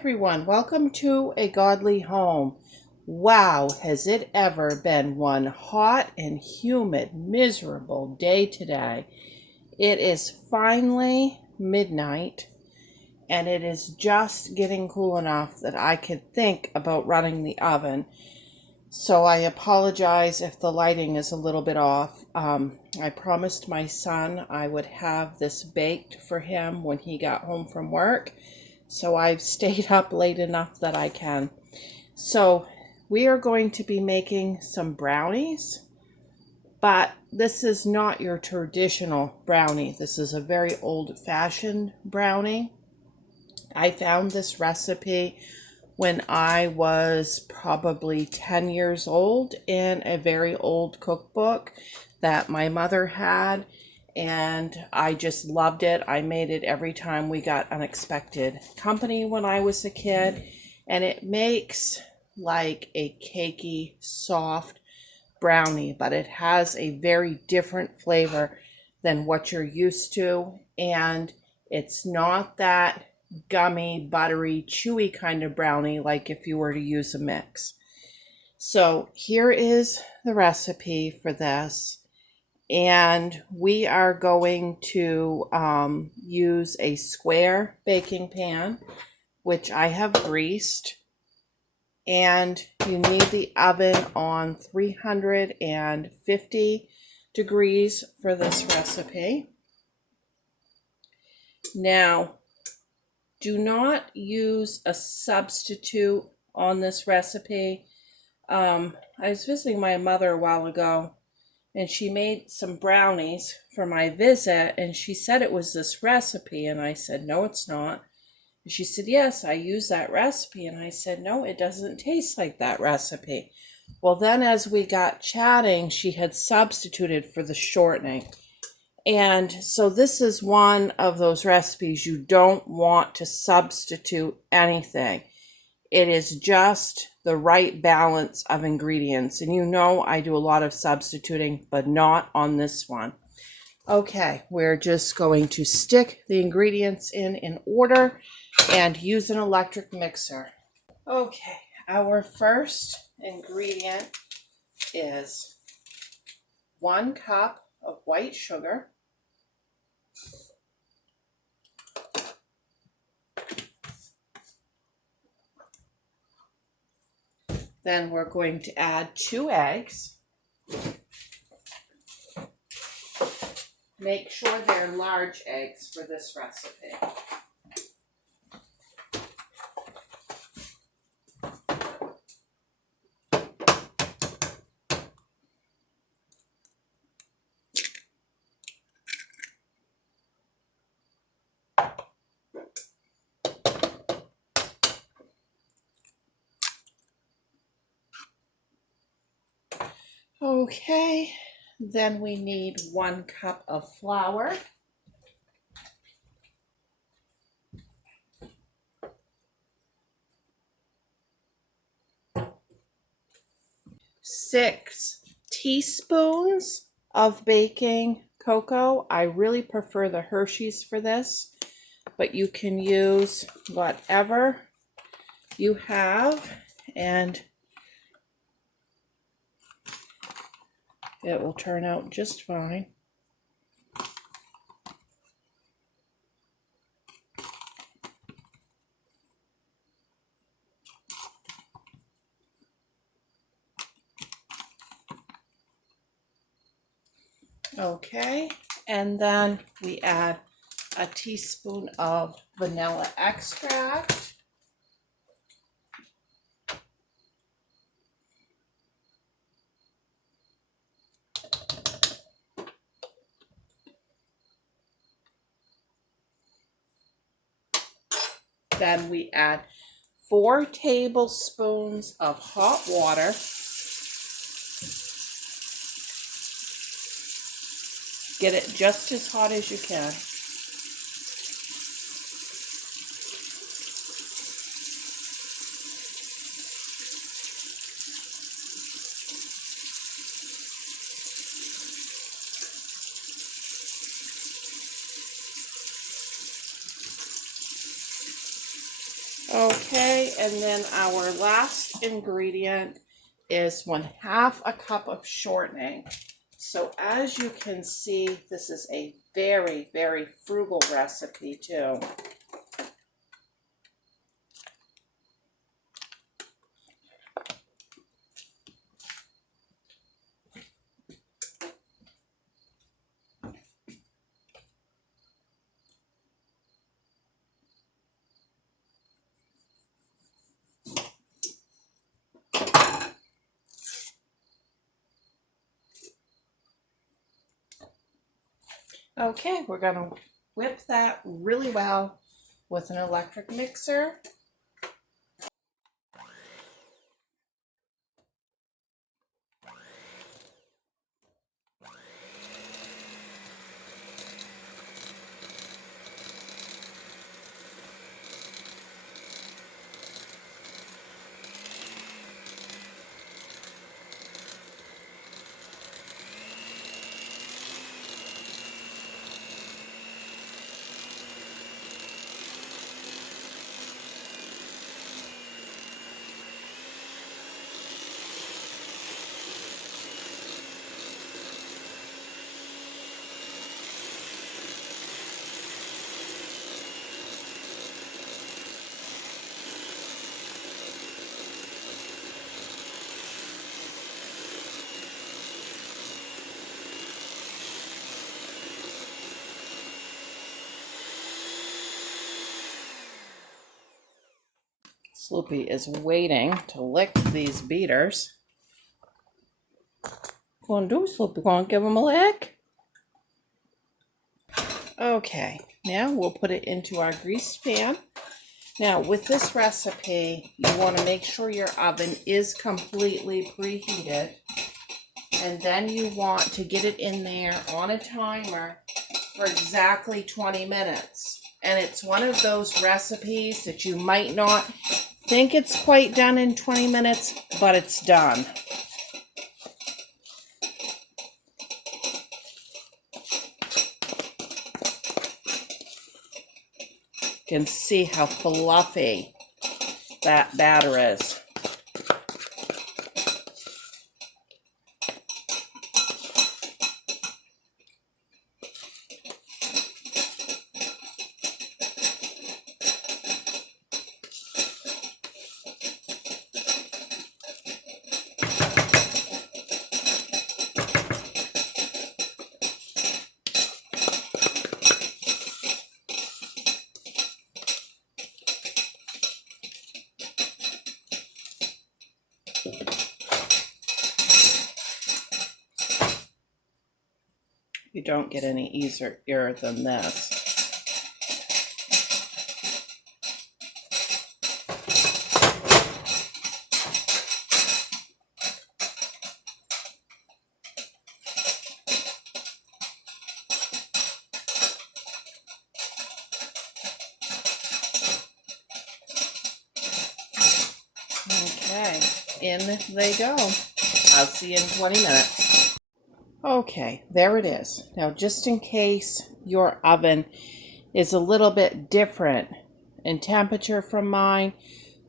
everyone, welcome to A Godly Home. Wow, has it ever been one hot and humid, miserable day today. It is finally midnight and it is just getting cool enough that I could think about running the oven. So I apologize if the lighting is a little bit off. I promised my son I would have this baked for him when he got home from work. So I've stayed up late enough that I can. So we are going to be making some brownies, but this is not your traditional brownie. This is a very old-fashioned brownie. I found this recipe when I was probably 10 years old in a very old cookbook that my mother had, and I just loved it. I made it every time we got unexpected company when I was a kid, and it makes like a cakey, soft brownie, but it has a very different flavor than what you're used to, and it's not that gummy, buttery, chewy kind of brownie like if you were to use a mix. So here is the recipe for this. And we are going to use a square baking pan, which I have greased. And you need the oven on 350 degrees for this recipe. Now, do not use a substitute on this recipe. I was visiting my mother a while ago, and she made some brownies for my visit, and she said it was this recipe, and I said, no, it's not. And she said, yes, I use that recipe, and I said, no, it doesn't taste like that recipe. Well, then as we got chatting, she had substituted for the shortening. And so this is one of those recipes you don't want to substitute anything. It is just the right balance of ingredients. And you know I do a lot of substituting, but not on this one. Okay, we're just going to stick the ingredients in order and use an electric mixer. Okay, our first ingredient is 1 cup of white sugar, then we're going to add 2 eggs. Make sure they're large eggs for this recipe. Okay, then we need 1 cup of flour. Six teaspoons of baking cocoa. I really prefer the Hershey's for this, but you can use whatever you have, and it will turn out just fine. Okay, and then we add a teaspoon of vanilla extract. Then we add 4 tablespoons of hot water. Get it just as hot as you can. Okay, and then our last ingredient is 1/2 a cup of shortening. So as you can see, this is a very, very frugal recipe too. Okay, we're gonna whip that really well with an electric mixer. Sloopy is waiting to lick these beaters. Go on, do Sloopy. Go on, give him a lick. Okay, now we'll put it into our greased pan. Now, with this recipe, you want to make sure your oven is completely preheated. And then you want to get it in there on a timer for exactly 20 minutes. And it's one of those recipes that you might not think it's quite done in 20 minutes, but it's done. You can see how fluffy that batter is. You don't get any easier than this. Okay, in they go. I'll see you in 20 minutes. Okay, there it is. Now, just in case your oven is a little bit different in temperature from mine,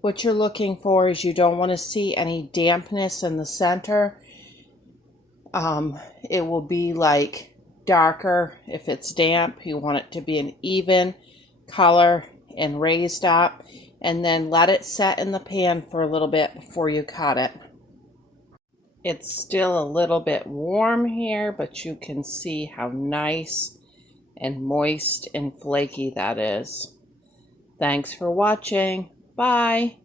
what you're looking for is you don't want to see any dampness in the center. It will be like darker if it's damp. You want it to be an even color and raised up, and then let it set in the pan for a little bit before you cut it. It's still a little bit warm here, but you can see how nice and moist and flaky that is. Thanks for watching. Bye.